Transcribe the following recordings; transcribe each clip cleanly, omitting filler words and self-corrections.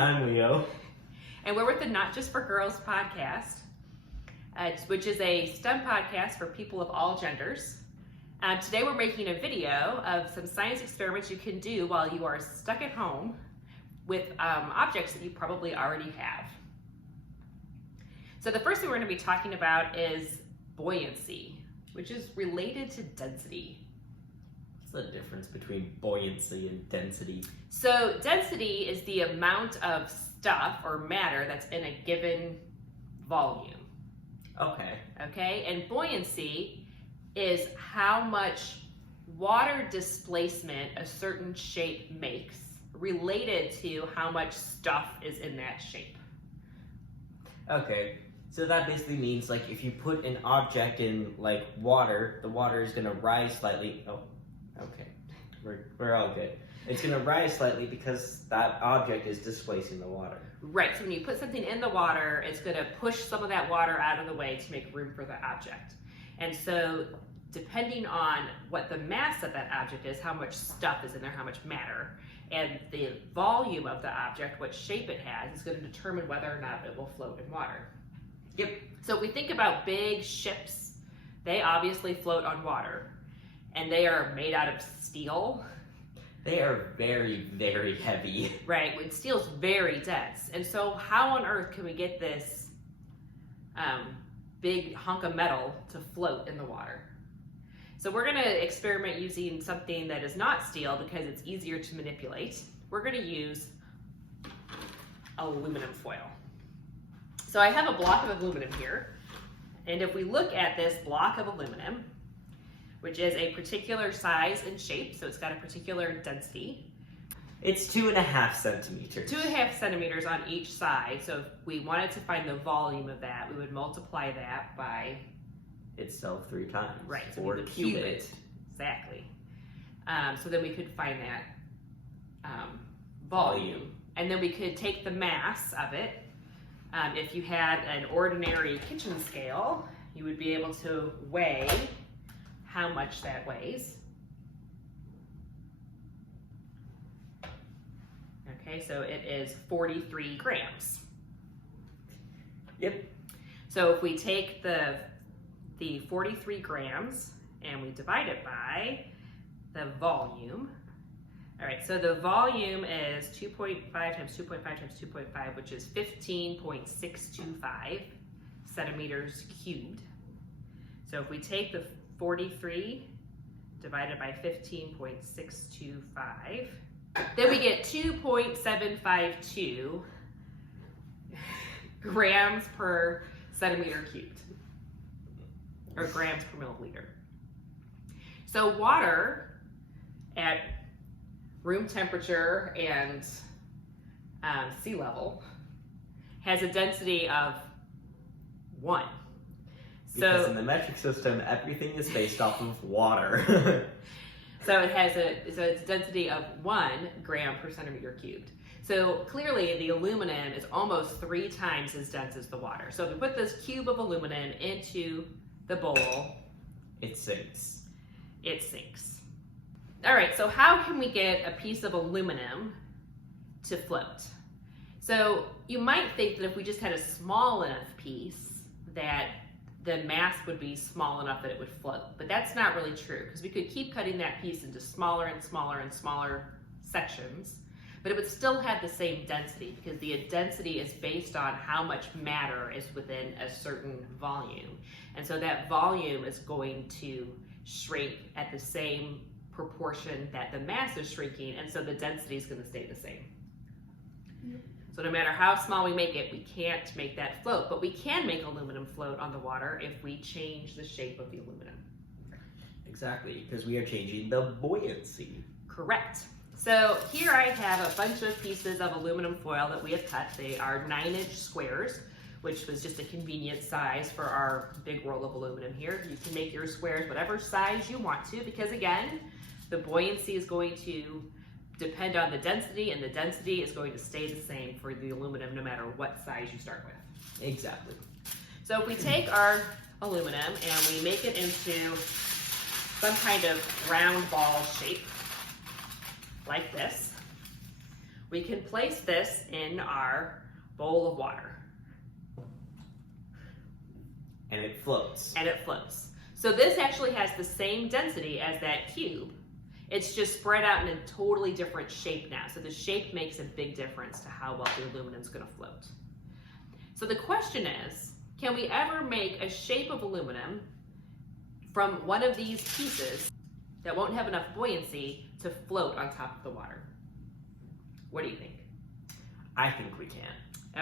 I'm Leo. And we're with the Not Just for Girls podcast, which is a STEM podcast for people of all genders. Today we're making a video of some science experiments you can do while you are stuck at home with objects that you probably already have. So the first thing we're going to be talking about is buoyancy, which is related to density. What's the difference between buoyancy and density? So density is the amount of stuff or matter that's in a given volume. Okay, and buoyancy is how much water displacement a certain shape makes related to how much stuff is in that shape. Okay, so that basically means like if you put an object in like water, the water is gonna rise slightly. Oh, okay, we're all good. It's gonna rise slightly because that object is displacing the water. Right, so when you put something in the water, it's gonna push some of that water out of the way to make room for the object. And so depending on what the mass of that object is, how much stuff is in there, how much matter, and the volume of the object, what shape it has, is going to determine whether or not it will float in water. Yep. So if we think about big ships, they obviously float on water, and they are made out of steel. They are very, very heavy. Right, and steel's very dense. And so how on earth can we get this big hunk of metal to float in the water? So we're gonna experiment using something that is not steel because it's easier to manipulate. We're gonna use aluminum foil. So I have a block of aluminum here. And if we look at this block of aluminum, which is a particular size and shape, so it's got a particular density. It's 2.5 centimeters. 2.5 centimeters on each side. So if we wanted to find the volume of that, we would multiply that by itself 3 times. Right, so or we would cube it. Exactly. So then we could find that volume. And then we could take the mass of it. If you had an ordinary kitchen scale, you would be able to weigh how much that weighs. Okay, so it is 43 grams. Yep. So if we take the 43 grams and we divide it by the volume. All right, so the volume is 2.5 times 2.5 times 2.5, which is 15.625 centimeters cubed. So if we take the 43 divided by 15.625, then we get 2.752 grams per centimeter cubed. Or grams per milliliter. So water at room temperature and sea level has a density of 1. Because in the metric system, everything is based off of water. So it's a density of 1 gram per centimeter cubed. So clearly the aluminum is almost 3 times as dense as the water. So if we put this cube of aluminum into the bowl, it sinks. It sinks. All right, so how can we get a piece of aluminum to float? So you might think that if we just had a small enough piece that the mass would be small enough that it would float, but that's not really true because we could keep cutting that piece into smaller and smaller and smaller sections, but it would still have the same density because the density is based on how much matter is within a certain volume. And so that volume is going to shrink at the same proportion that the mass is shrinking, and so the density is going to stay the same. So no matter how small we make it, we can't make that float, but we can make aluminum float on the water if we change the shape of the aluminum. Exactly, because we are changing the buoyancy. Correct. So here I have a bunch of pieces of aluminum foil that we have cut. They are 9-inch squares, which was just a convenient size for our big roll of aluminum here. You can make your squares whatever size you want to, because again, the buoyancy is going to depend on the density, and the density is going to stay the same for the aluminum no matter what size you start with. Exactly. So if we take our aluminum and we make it into some kind of round ball shape, like this, we can place this in our bowl of water. And it floats. And it floats. So this actually has the same density as that cube. It's just spread out in a totally different shape now. So the shape makes a big difference to how well the aluminum is going to float. So the question is, can we ever make a shape of aluminum from one of these pieces that won't have enough buoyancy to float on top of the water? What do you think? I think we can.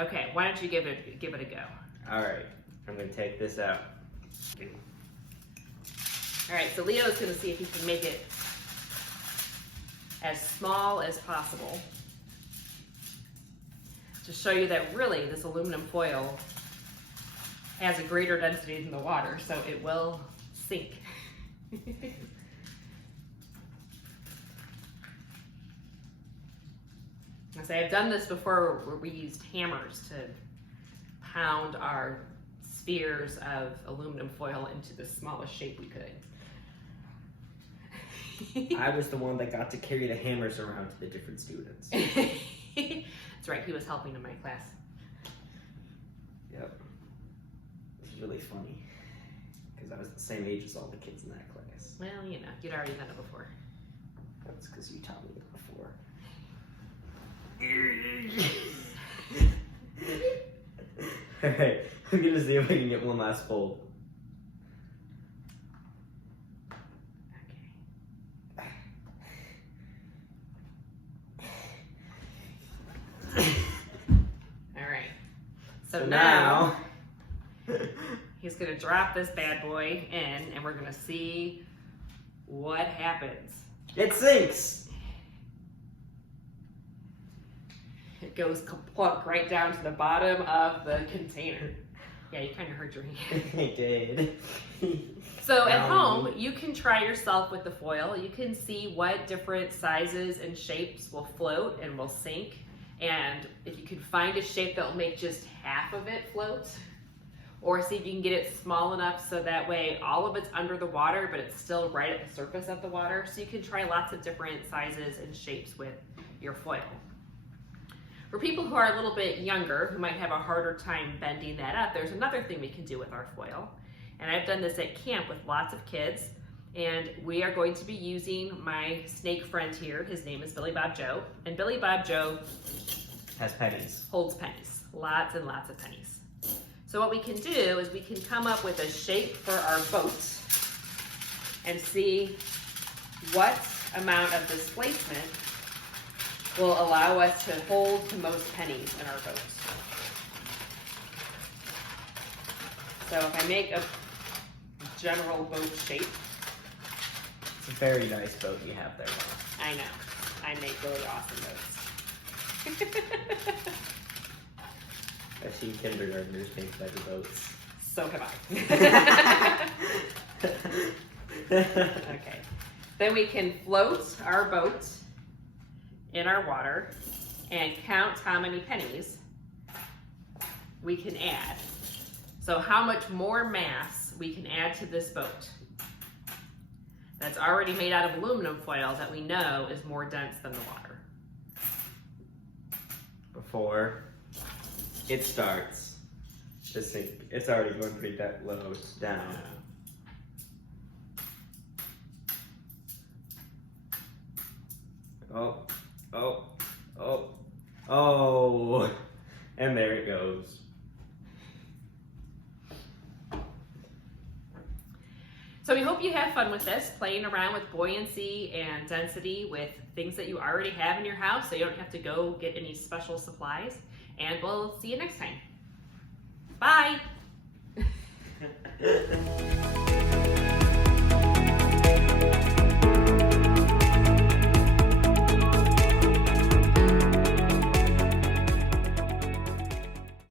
Okay, why don't you give it a go? All right, I'm gonna take this out. All right, so Leo's gonna see if he can make it as small as possible to show you that really this aluminum foil has a greater density than the water, so it will sink. I say I've done this before where we used hammers to pound our spheres of aluminum foil into the smallest shape we could. I was the one that got to carry the hammers around to the different students. That's right, he was helping in my class. Yep. This is really funny because I was the same age as all the kids in that class. Well, you know, you'd already done it before. That's because you taught me it before. Alright, I'm gonna see if I can get one last bowl. Alright, so now he's gonna drop this bad boy in and we're gonna see what happens. It sinks! It goes plunk right down to the bottom of the container. Yeah, you kind of hurt your hand. I did. So at home, you can try yourself with the foil. You can see what different sizes and shapes will float and will sink. And if you can find a shape that will make just half of it float, or see if you can get it small enough so that way all of it's under the water, but it's still right at the surface of the water. So you can try lots of different sizes and shapes with your foil. For people who are a little bit younger, who might have a harder time bending that up, there's another thing we can do with our foil. And I've done this at camp with lots of kids. And we are going to be using my snake friend here. His name is Billy Bob Joe. And Billy Bob Joe has pennies. Holds pennies. Lots and lots of pennies. So what we can do is we can come up with a shape for our boat and see what amount of displacement will allow us to hold the most pennies in our boat. So if I make a general boat shape. It's a very nice boat you have there, Mom. I know. I make really awesome boats. I've seen kindergartners make better boats. So have I. Okay. Then we can float our boat in our water and count how many pennies we can add. So how much more mass we can add to this boat that's already made out of aluminum foil that we know is more dense than the water. Before it starts to sink, it's already going to be that low down. Oh, oh, oh, oh, and there it goes. So we hope you have fun with this, playing around with buoyancy and density with things that you already have in your house so you don't have to go get any special supplies. And we'll see you next time. Bye!